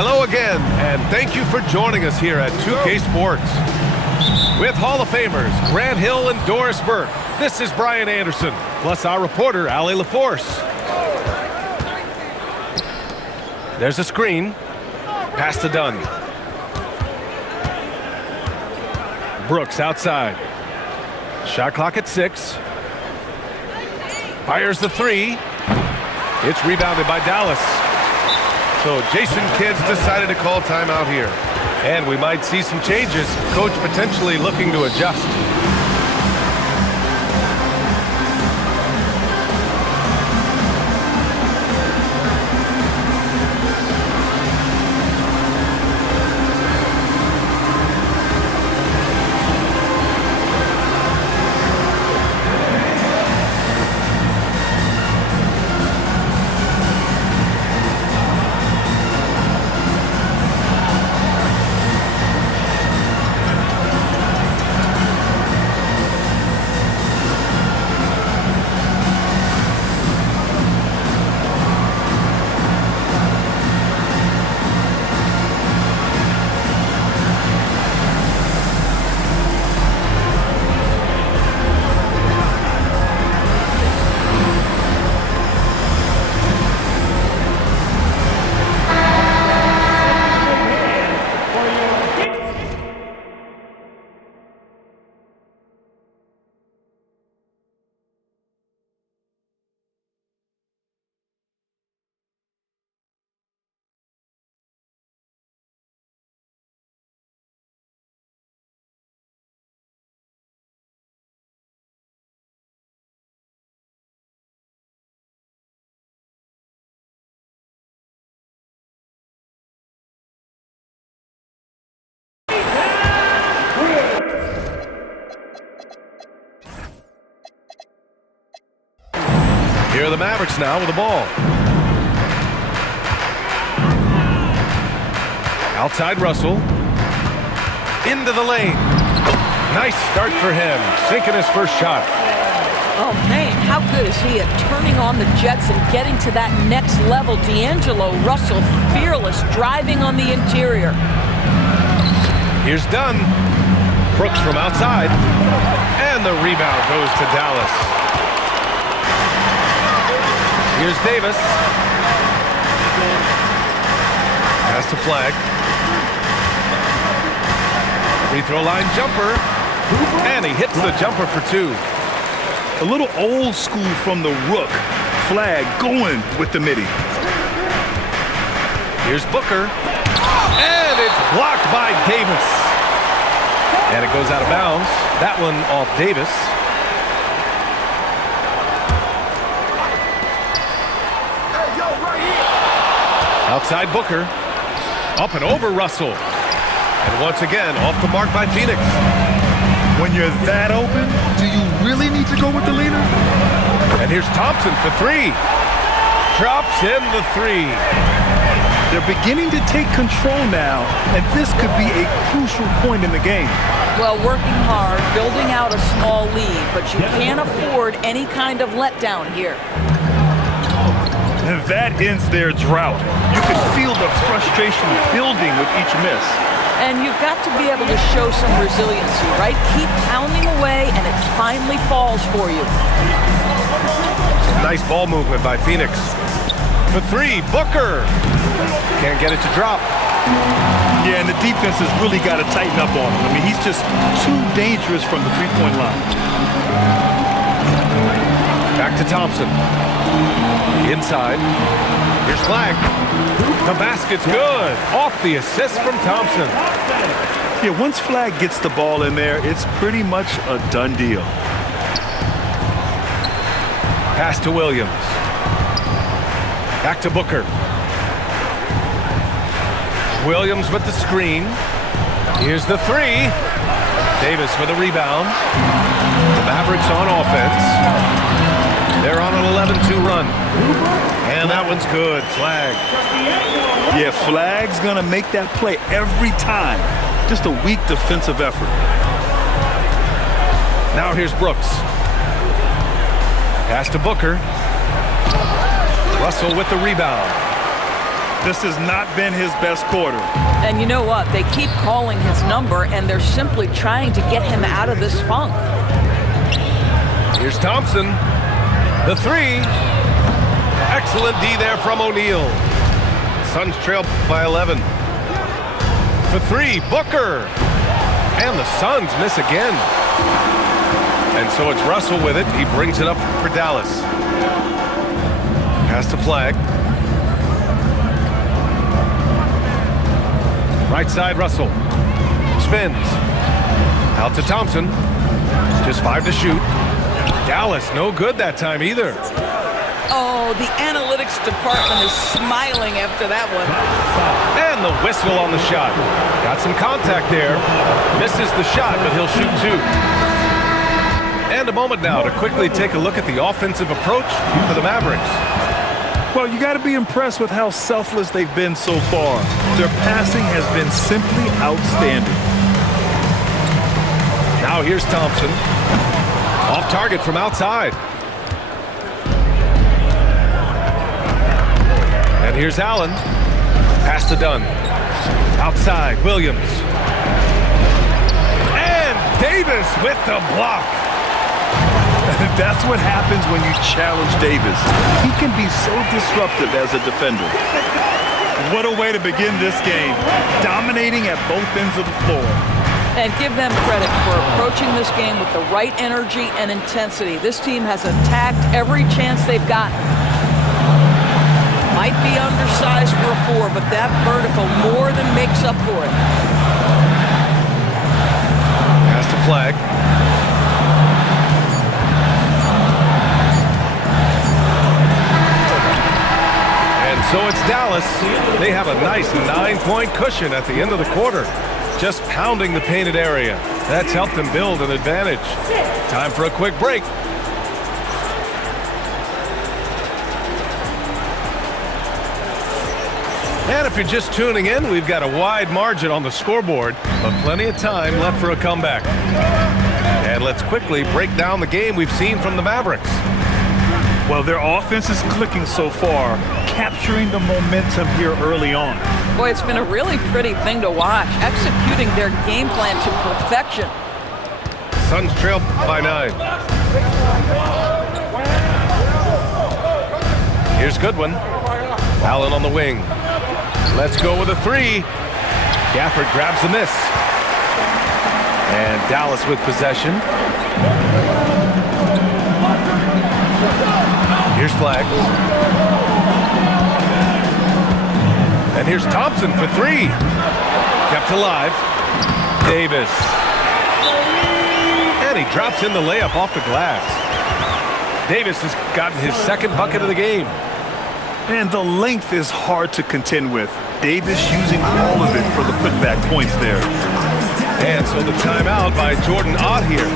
Hello again, and thank you for joining us here at 2K Sports. With Hall of Famers Grant Hill and Doris Burke, this is Brian Anderson, plus our reporter, Allie LaForce. There's a screen. Pass to Dunn. Brooks outside. Shot clock at 6. Fires the 3. It's rebounded by Dallas. So Jason Kidd's decided to call timeout here. And we might see some changes. Coach potentially looking to adjust. Here are the Mavericks now with the ball. Outside Russell. Into the lane. Nice start for him. Sinking his first shot. Oh, man, how good is he at turning on the jets and getting to that next level? D'Angelo Russell, fearless, driving on the interior. Here's Dunn. Brooks from outside. And the rebound goes to Dallas. Here's Davis. Pass to Flag. Free throw line jumper. And he hits the jumper for 2. A little old school from the Rook. Flag going with the midi. Here's Booker. And it's blocked by Davis. And it goes out of bounds. That one off Davis. Outside Booker. Up and over Russell. And once again, off the mark by Phoenix. When you're that open, do you really need to go with the leader? And here's Thompson for 3. Drops in the 3. They're beginning to take control now, and this could be a crucial point in the game. Well, working hard, building out a small lead, but you can't afford any kind of letdown here. And that ends their drought. You can feel the frustration building with each miss. And you've got to be able to show some resiliency, right? Keep pounding away, and it finally falls for you. Nice ball movement by Phoenix. For 3, Booker. Can't get it to drop. Yeah, and the defense has really got to tighten up on him. I mean, he's just too dangerous from the three-point line. Back to Thompson. Inside. Here's Flag. The basket's good. Off the assist from Thompson. Yeah, once Flag gets the ball in there, it's pretty much a done deal. Pass to Williams. Back to Booker. Williams with the screen. Here's the 3. Davis with a rebound. The Mavericks on offense. They're on an 11-2 run. And that one's good. Flag. Yeah, Flag's going to make that play every time. Just a weak defensive effort. Now here's Brooks. Pass to Booker. Russell with the rebound. This has not been his best quarter. And you know what? They keep calling his number, and they're simply trying to get him out of this funk. Here's Thompson. The three. Excellent D there from O'Neal. Suns trail by 11. For three, Booker. And the Suns miss again. And so it's Russell with it. He brings it up for Dallas. Pass to Flag. Right side, Russell. Spins. Out to Thompson. Just 5 to shoot. Dallas, no good that time either. Oh, the analytics department is smiling after that one. And the whistle on the shot. Got some contact there. Misses the shot, but he'll shoot 2. And a moment now to quickly take a look at the offensive approach for the Mavericks. Well, you got to be impressed with how selfless they've been so far. Their passing has been simply outstanding. Now here's Thompson. Off target from outside. And here's Allen. Pass to Dunn. Outside, Williams. And Davis with the block. That's what happens when you challenge Davis. He can be so disruptive as a defender. What a way to begin this game. Dominating at both ends of the floor. And give them credit for approaching this game with the right energy and intensity. This team has attacked every chance they've gotten. Might be undersized for a 4, but that vertical more than makes up for it. Pass to Flag. And so it's Dallas. They have a nice 9-point cushion at the end of the quarter. Just pounding the painted area. That's helped them build an advantage. Time for a quick break. And if you're just tuning in, we've got a wide margin on the scoreboard, but plenty of time left for a comeback. And let's quickly break down the game we've seen from the Mavericks. Well, their offense is clicking so far, capturing the momentum here early on. Boy, it's been a really pretty thing to watch, executing their game plan to perfection. Suns trail by 9. Here's Goodwin. Allen on the wing. Let's go with a 3. Gafford grabs the miss. And Dallas with possession. Here's Flag. And here's Thompson for 3. Kept alive. Davis. And he drops in the layup off the glass. Davis has gotten his second bucket of the game. And the length is hard to contend with. Davis using all of it for the putback points there. And so the timeout by Jordan Ott here.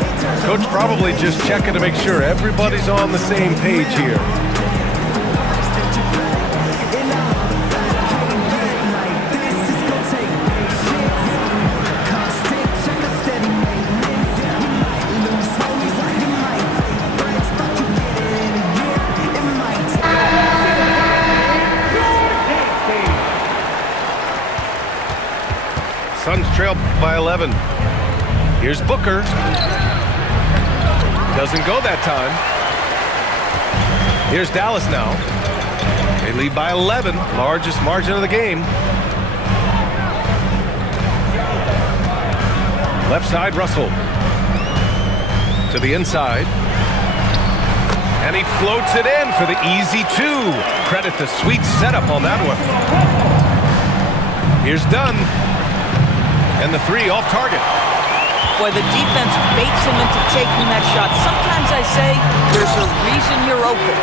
Coach probably just checking to make sure everybody's on the same page here. Suns trail by 11. Here's Booker. Doesn't go that time. Here's Dallas now. They lead by 11, largest margin of the game. Left side, Russell. To the inside. And he floats it in for the easy 2. Credit the sweet setup on that one. Here's Dunn. And the 3 off target. Boy, the defense baits him into taking that shot. Sometimes I say there's a reason you're open.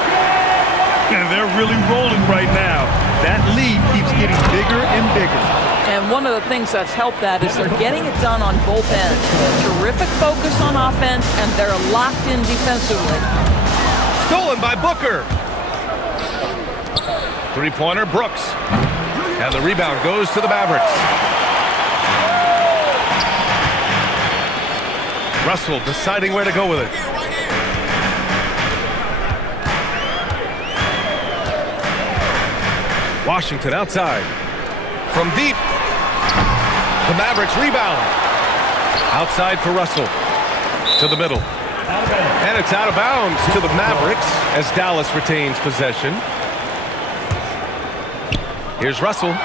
And they're really rolling right now. That lead keeps getting bigger and bigger. And one of the things that's helped that is they're getting it done on both ends. Terrific focus on offense, and they're locked in defensively. Stolen by Booker. Three-pointer, Brooks. And the rebound goes to the Mavericks. Russell deciding where to go with it. Washington outside. From deep. The Mavericks rebound. Outside for Russell. To the middle. And it's out of bounds to the Mavericks as Dallas retains possession. Here's Russell.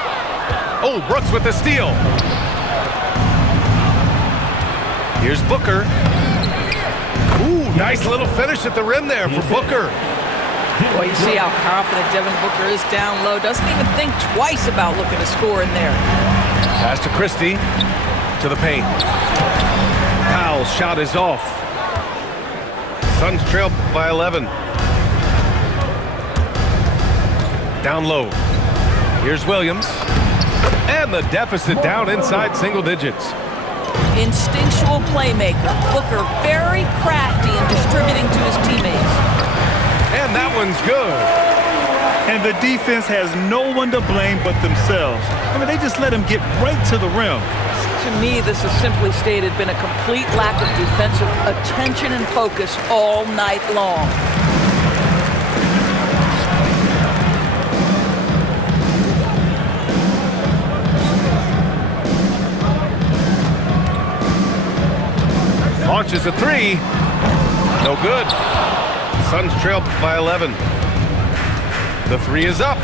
Oh, Brooks with the steal. Here's Booker. Ooh, nice little finish at the rim there for Booker. Boy, you see how confident Devin Booker is down low. Doesn't even think twice about looking to score in there. Pass to Christie. To the paint. Powell's shot is off. Suns trail by 11. Down low. Here's Williams. And the deficit down inside single digits. Instinctual playmaker. Booker very crafty in distributing to his teammates. And that one's good. And the defense has no one to blame but themselves. I mean, they just let him get right to the rim. To me, this has simply stated been a complete lack of defensive attention and focus all night long. Launches a three. No good. Suns trail by 11. The three is up.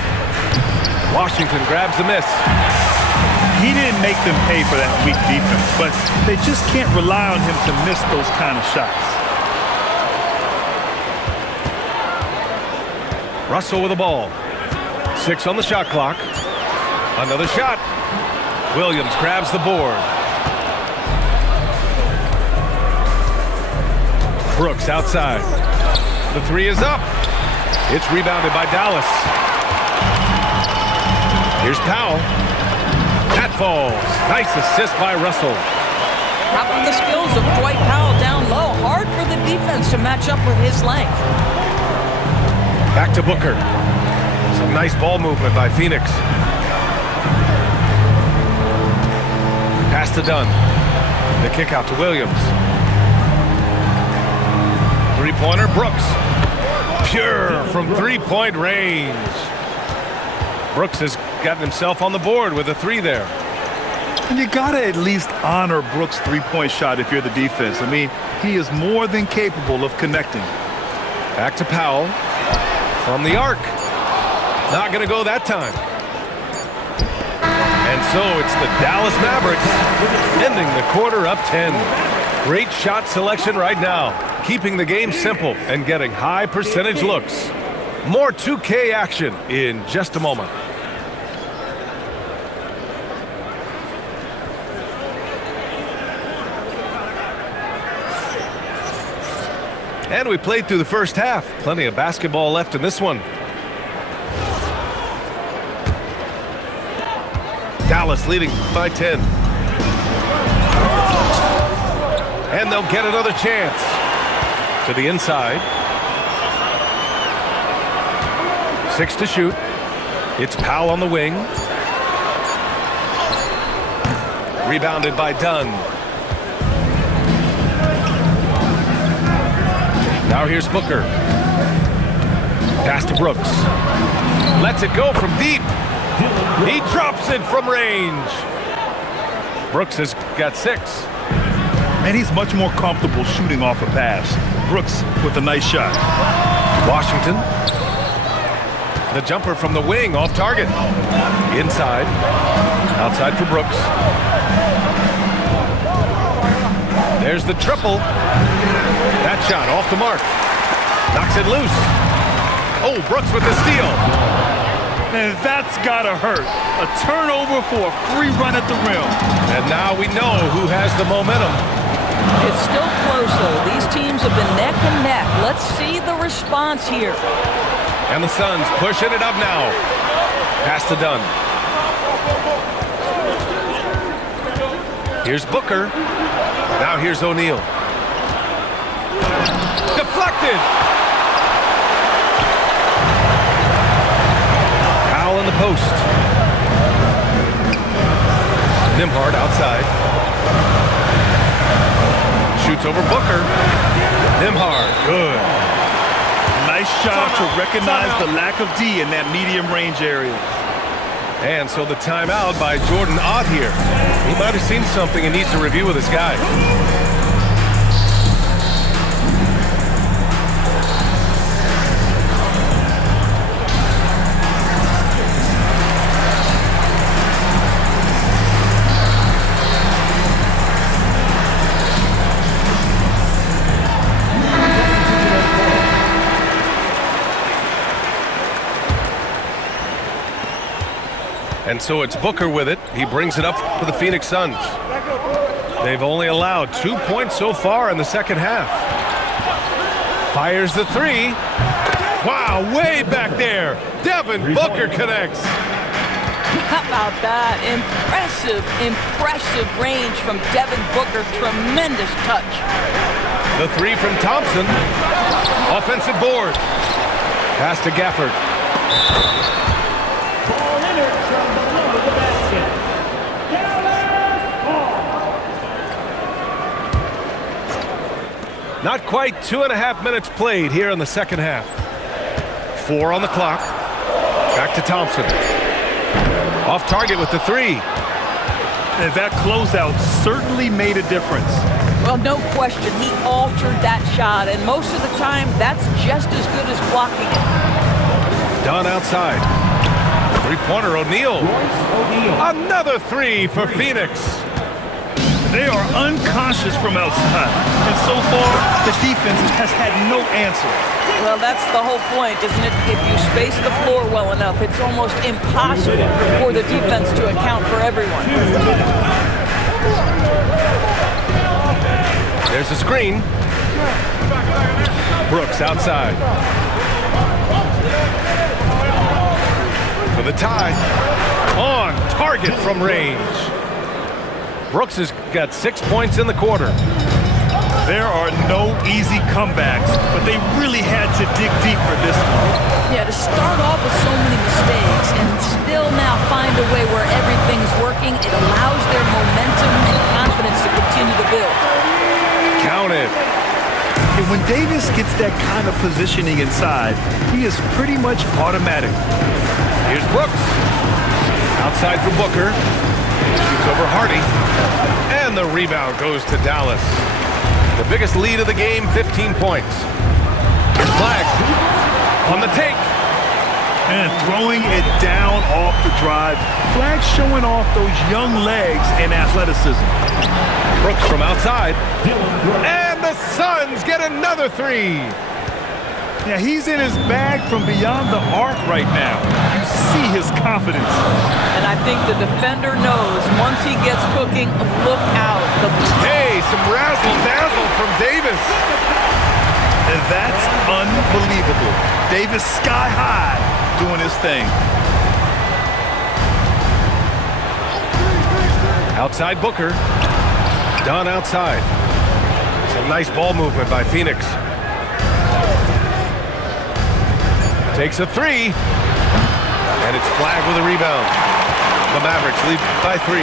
Washington grabs the miss. He didn't make them pay for that weak defense, but they just can't rely on him to miss those kind of shots. Russell with the ball. 6 on the shot clock. Another shot. Williams grabs the board. Brooks outside. The three is up. It's rebounded by Dallas. Here's Powell. That falls. Nice assist by Russell. How about the skills of Dwight Powell down low? Hard for the defense to match up with his length. Back to Booker. Some nice ball movement by Phoenix. Pass to Dunn. The kick out to Williams. Three-pointer, Brooks. Pure from three-point range. Brooks has gotten himself on the board with a three there. And you got to at least honor Brooks' three-point shot if you're the defense. I mean, he is more than capable of connecting. Back to Powell. From the arc. Not going to go that time. And so it's the Dallas Mavericks ending the quarter up 10. Great shot selection right now. Keeping the game simple and getting high percentage looks. More 2K action in just a moment. And we played through the first half. Plenty of basketball left in this one. Dallas leading by 10. And they'll get another chance. To the inside. 6 to shoot. It's Powell on the wing. Rebounded by Dunn. Now here's Booker. Pass to Brooks. Lets it go from deep. He drops it from range. Brooks has got 6. And he's much more comfortable shooting off a pass. Brooks with a nice shot. Washington. The jumper from the wing off target. Inside. Outside for Brooks. There's the triple. That shot off the mark. Knocks it loose. Oh, Brooks with the steal. And that's gotta hurt. A turnover for a free run at the rim. And now we know who has the momentum. It's still close, though. These teams have been neck and neck. Let's see the response here. And the Suns pushing it up now. Pass to Dunn. Here's Booker. Now here's O'Neal. Deflected. Powell in the post. Nembhard outside. Shoots over Booker. Nembhard, good. Nice job to recognize the lack of D in that medium range area. And so the timeout by Jordan Ott here. He might have seen something and needs to review with his guys. And so it's Booker with it. He brings it up for the Phoenix Suns. They've only allowed 2 points so far in the second half. Fires the three. Wow, way back there. Devin Booker connects. How about that? Impressive range from Devin Booker. Tremendous touch. The three from Thompson. Offensive board. Pass to Gafford. Not quite 2.5 minutes played here in the second half. 4 on the clock. Back to Thompson. Off target with the three. And that closeout certainly made a difference. Well, no question. He altered that shot, and most of the time, that's just as good as blocking it. Done outside. Three-pointer, O'Neal. Another three for Phoenix. They are unconscious from outside, and so far, the defense has had no answer. Well, that's the whole point, isn't it? If you space the floor well enough, it's almost impossible for the defense to account for everyone. There's a screen. Brooks outside. For the tie. On target from range. Brooks has got 6 points in the quarter. There are no easy comebacks, but they really had to dig deep for this one. Yeah, to start off with so many mistakes and still now find a way where everything's working, it allows their momentum and confidence to continue to build. Count it. And when Davis gets that kind of positioning inside, he is pretty much automatic. Here's Brooks. Outside for Booker. Shoots over Hardy. And the rebound goes to Dallas. The biggest lead of the game, 15 points. Here's Flag on the take. And throwing it down off the drive. Flag showing off those young legs and athleticism. Brooks from outside. And the Suns get another three. Yeah, he's in his bag from beyond the arc right now. You see his confidence. And I think the defender knows once he gets cooking, look out. Hey, some razzle-dazzle from Davis. And that's unbelievable. Davis sky high doing his thing. Outside Booker. Done outside. Some nice ball movement by Phoenix. Takes a three. And it's Flag with a rebound. The Mavericks lead by 3.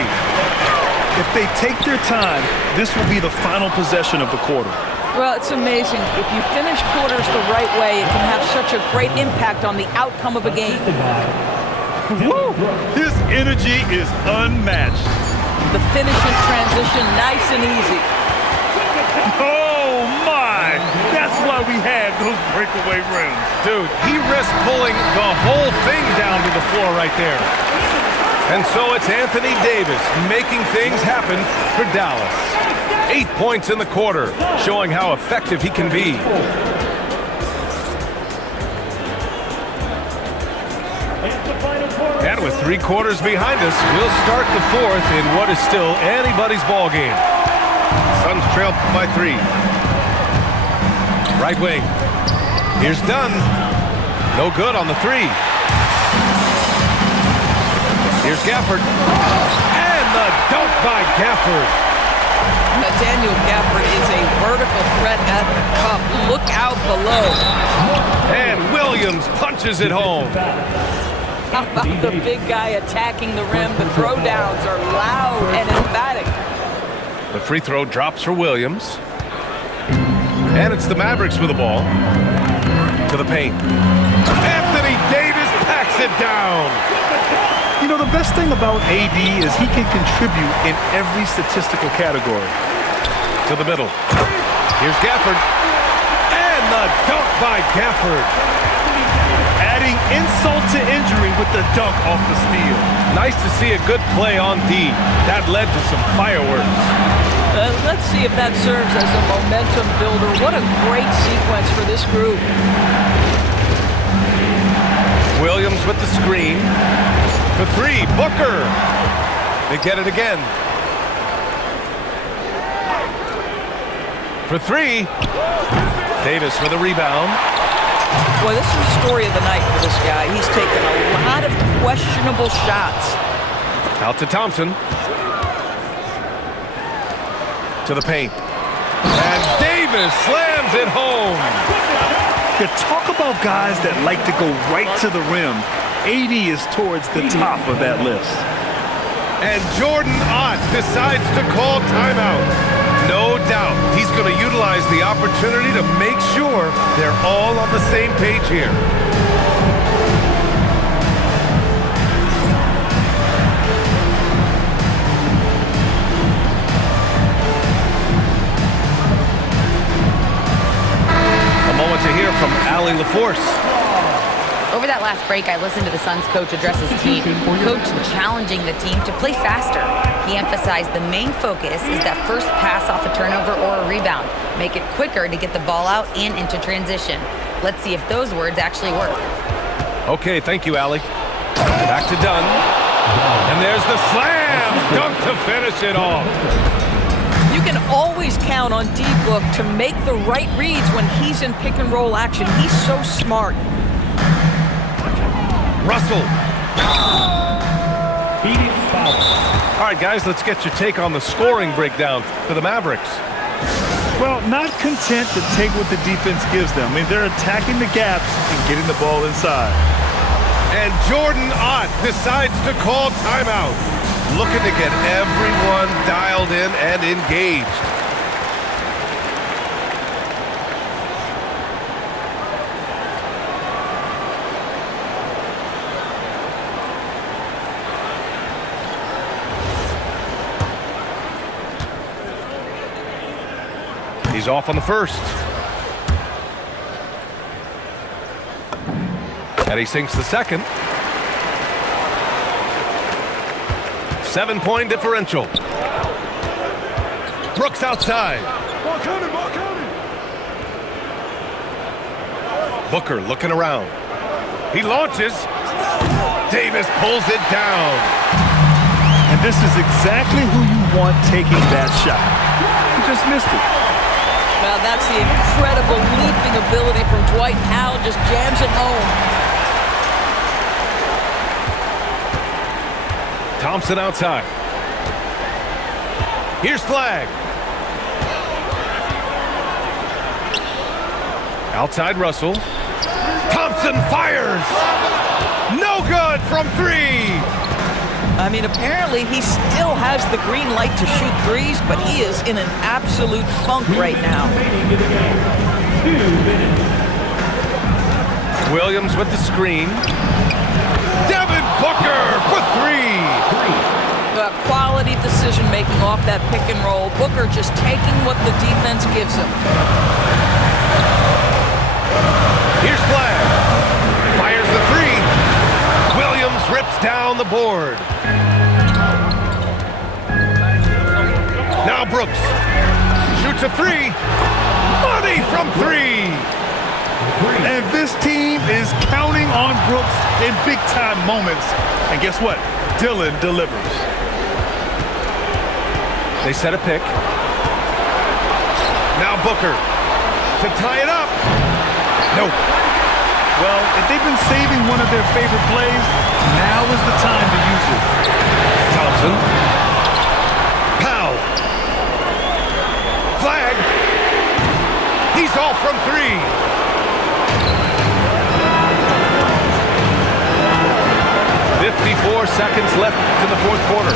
If they take their time, this will be the final possession of the quarter. Well, it's amazing. If you finish quarters the right way, it can have such a great impact on the outcome of a game. Woo! His energy is unmatched. The finishing transition, nice and easy. Oh, my! That's why we had those breakaway rims. Dude, he risked pulling the whole thing down to the floor right there. And so it's Anthony Davis making things happen for Dallas. 8 points in the quarter, showing how effective he can be. And with 3 quarters behind us, we'll start the 4th in what is still anybody's ball game. Suns trail by 3. Right wing. Here's Dunn. No good on the 3. Here's Gafford. And the dunk by Gafford. Daniel Gafford is a vertical threat at the cup. Look out below. And Williams punches it home. How about the big guy attacking the rim? The throwdowns are loud and emphatic. The free throw drops for Williams. And it's the Mavericks with the ball. To the paint. Anthony Davis packs it down. You know, the best thing about AD is he can contribute in every statistical category. To the middle. Here's Gafford. And the dunk by Gafford. Adding insult to injury with the dunk off the steal. Nice to see a good play on D. That led to some fireworks. Let's see if that serves as a momentum builder. What a great sequence for this group. Williams with the screen. For three, Booker. They get it again. For three, Davis with a rebound. Boy, this is the story of the night for this guy. He's taken a lot of questionable shots. Out to Thompson. To the paint. And Davis slams it home. You talk about guys that like to go right to the rim. AD is towards the top of that list. And Jordan Ott decides to call timeout. No doubt he's going to utilize the opportunity to make sure they're all on the same page here. A moment to hear from Allie LaForce. Over that last break, I listened to the Suns coach address his team. Coach challenging the team to play faster. He emphasized the main focus is that first pass off a turnover or a rebound. Make it quicker to get the ball out and into transition. Let's see if those words actually work. Okay, thank you, Allie. Back to Dunn. And there's the slam dunk to finish it off. You can always count on D-Book to make the right reads when he's in pick-and-roll action. He's so smart. Russell. All right, guys, let's get your take on the scoring breakdown for the Mavericks. Well, not content to take what the defense gives them. I mean, they're attacking the gaps and getting the ball inside. And Jordan Ott decides to call timeout. Looking to get everyone dialed in and engaged. He's off on the first. And he sinks the second. 7-point differential. Brooks outside. Booker looking around. He launches. Davis pulls it down. And this is exactly who you want taking that shot. He just missed it. Well, that's the incredible leaping ability from Dwight Powell. Just jams it home. Thompson outside. Here's Flag. Outside Russell. Thompson fires. No good from three. I mean, apparently he still has the green light to shoot threes, but he is in an absolute funk right now. Williams with the screen. Devin Booker for three. Quality decision-making off that pick and roll. Booker just taking what the defense gives him. Here's Flag. Fires the three. Williams rips down the board. Now Brooks shoots a three. Money from three. And this team is counting on Brooks in big-time moments. And guess what? Dillon delivers. They set a pick. Now Booker to tie it up. Nope. Well, if they've been saving one of their favorite plays, now is the time to use it. Thompson. Powell. Flag. He's off from three. .54 seconds left in the fourth quarter.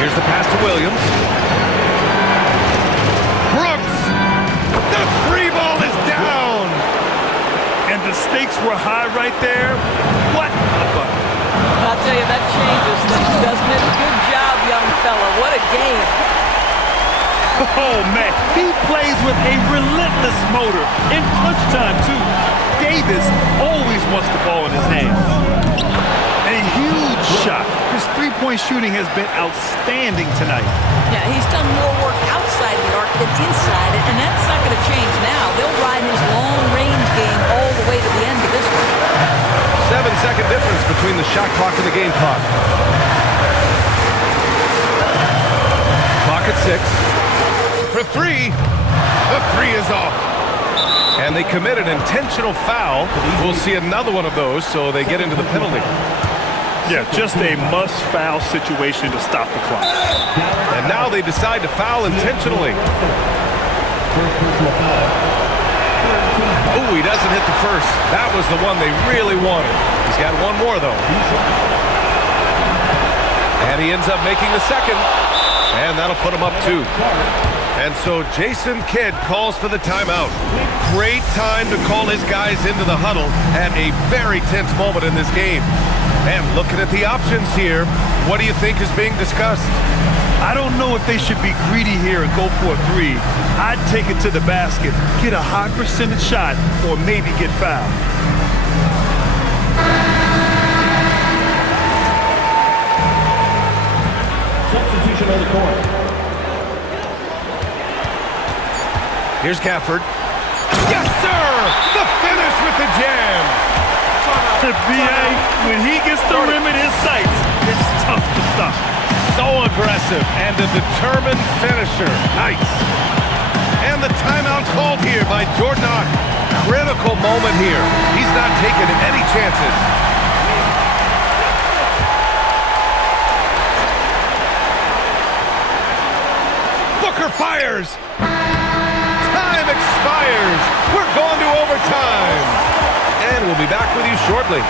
Here's the pass to Williams. Brooks! The three ball is down! And the stakes were high right there. What a bucket. I'll tell you, that changes things, doesn't it? Good job, young fella. What a game. Oh, man, he plays with a relentless motor in clutch time, too. Davis always wants the ball in his hands. A huge shot. His three-point shooting has been outstanding tonight. Yeah, he's done more work outside the arc than inside it, and that's not going to change now. They'll ride his long-range game all the way to the end of this one. 7-second difference between the shot clock and the game clock. Clock at 6. For 3. The 3 is off. And they commit an intentional foul. We'll see another one of those, so they get into the penalty. Yeah, just a must-foul situation to stop the clock. And now they decide to foul intentionally. Ooh, he doesn't hit the first. That was the one they really wanted. He's got one more, though. And he ends up making the second. And that'll put him up 2. And so Jason Kidd calls for the timeout. Great time to call his guys into the huddle at a very tense moment in this game. And looking at the options here, what do you think is being discussed? I don't know if they should be greedy here and go for a 3. I'd take it to the basket, get a high percentage shot, or maybe get fouled. Substitution on the court. Here's Gafford. Yes, sir! The finish with the jam! B.A., when he gets the rim in his sights, it's tough to stop. So aggressive and a determined finisher. Nice. And the timeout called here by Jordan Ott. Critical moment here. He's not taking any chances. Booker fires. Time expires. We're going to overtime. And we'll be back with you shortly.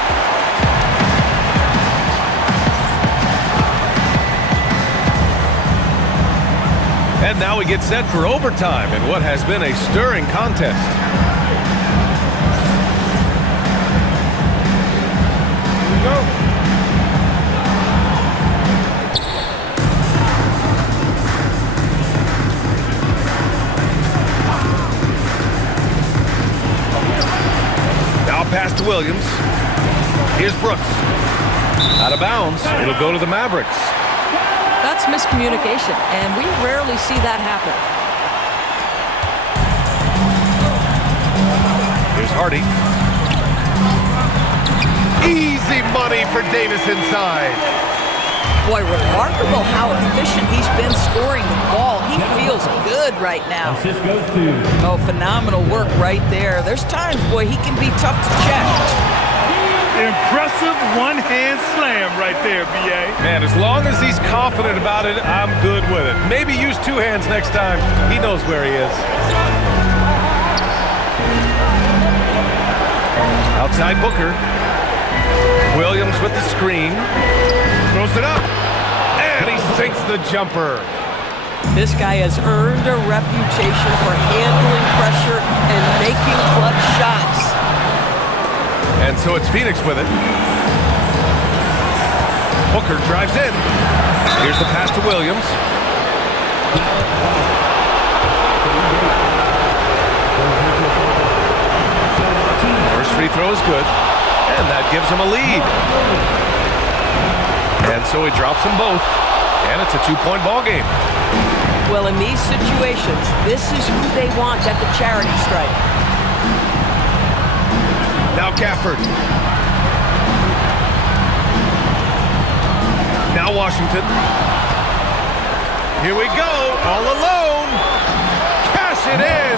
And now we get set for overtime in what has been a stirring contest. Here we go. Now pass to Williams. Here's Brooks. Out of bounds. It'll go to the Mavericks. That's miscommunication, and we rarely see that happen. Here's Hardy. Easy money for Davis inside. Boy, remarkable how efficient he's been scoring the ball. He feels good right now. Assist goes to. Oh, phenomenal work right there. There's times, boy, he can be tough to check. Impressive one-hand slam right there, B.A. Man, as long as he's confident about it, I'm good with it. Maybe use 2 hands next time. He knows where he is. Outside Booker. Williams with the screen. Throws it up. And he sinks the jumper. This guy has earned a reputation for handling pressure and making clutch shots. And so it's Phoenix with it. Booker drives in. Here's the pass to Williams. First free throw is good. And that gives him a lead. And so he drops them both. And it's a 2-point ball game. Well, in these situations, this is who they want at the charity stripe. Now Gafford. Now Washington. Here we go, all alone. Cash it in.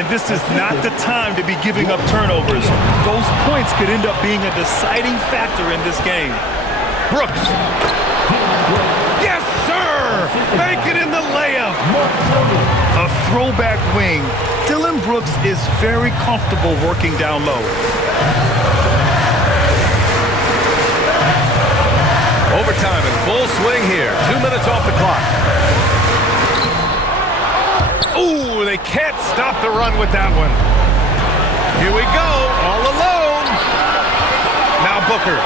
And this is not the time to be giving up turnovers. Those points could end up being a deciding factor in this game. Brooks. Yes, sir! Make it in the layup. A throwback wing. Dylan Brooks is very comfortable working down low. Overtime in full swing here. 2 minutes off the clock. Ooh, they can't stop the run with that one. Here we go, all alone. Now Booker.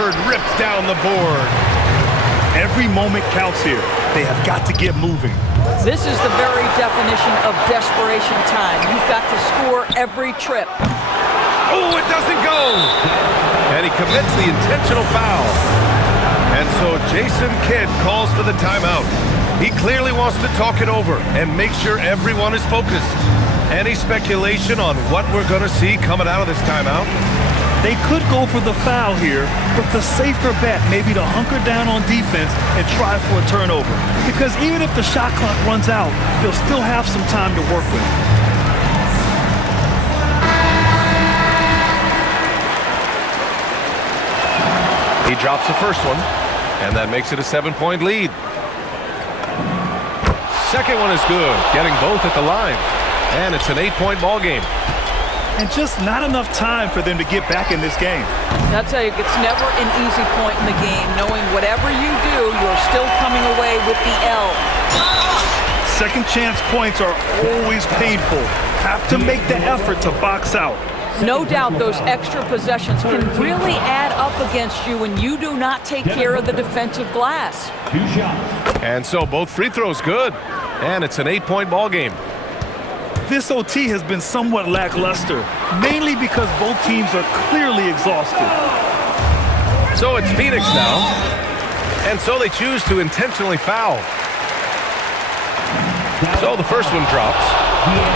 Horford ripped down the board. Every moment counts here. They have got to get moving. This is the very definition of desperation time. You've got to score every trip. Oh, it doesn't go. And he commits the intentional foul. And so Jason Kidd calls for the timeout. He clearly wants to talk it over and make sure everyone is focused. Any speculation on what we're going to see coming out of this timeout? They could go for the foul here, but the safer bet may be to hunker down on defense and try for a turnover. Because even if the shot clock runs out, they'll still have some time to work with. He drops the first one, and that makes it a 7-point lead. Second one is good, getting both at the line. And it's an 8-point ball game. And just not enough time for them to get back in this game. I'll tell you, it's never an easy point in the game, knowing whatever you do, you're still coming away with the L. Second chance points are always painful. Have to make the effort to box out. No doubt those extra possessions can really add up against you when you do not take care of the defensive glass. 2 shots. And so both free throws good. And it's an 8-point ball game. This OT has been somewhat lackluster, mainly because both teams are clearly exhausted. So it's Phoenix now. And so they choose to intentionally foul. So the first one drops.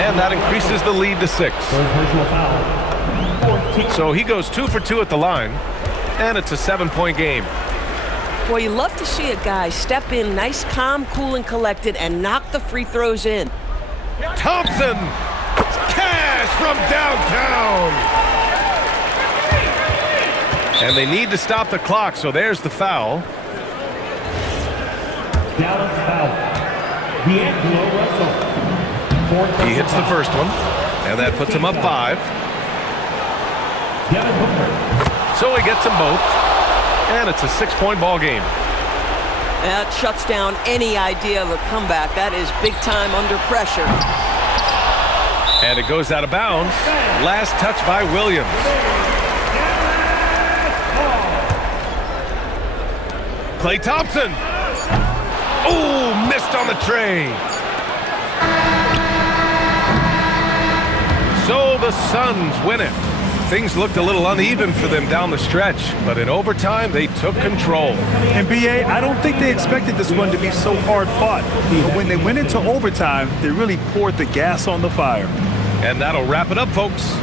And that increases the lead to 6. Personal foul. So he goes 2 for 2 at the line. And it's a 7-point game. Well, you love to see a guy step in nice, calm, cool, and collected and knock the free throws in. Thompson! Cash from downtown! And they need to stop the clock, so there's the foul. Dallas foul. D'Angelo Russell. He hits the first one, and that puts him up 5. Devin Booker. So he gets them both, and it's a 6-point ball game. That shuts down any idea of a comeback. That is big time under pressure. And it goes out of bounds. Last touch by Williams. Klay Thompson. Oh, missed on the tray. So the Suns win it. Things looked a little uneven for them down the stretch, but in overtime, they took control. And BA, I don't think they expected this one to be so hard fought. But when they went into overtime, they really poured the gas on the fire. And that'll wrap it up, folks.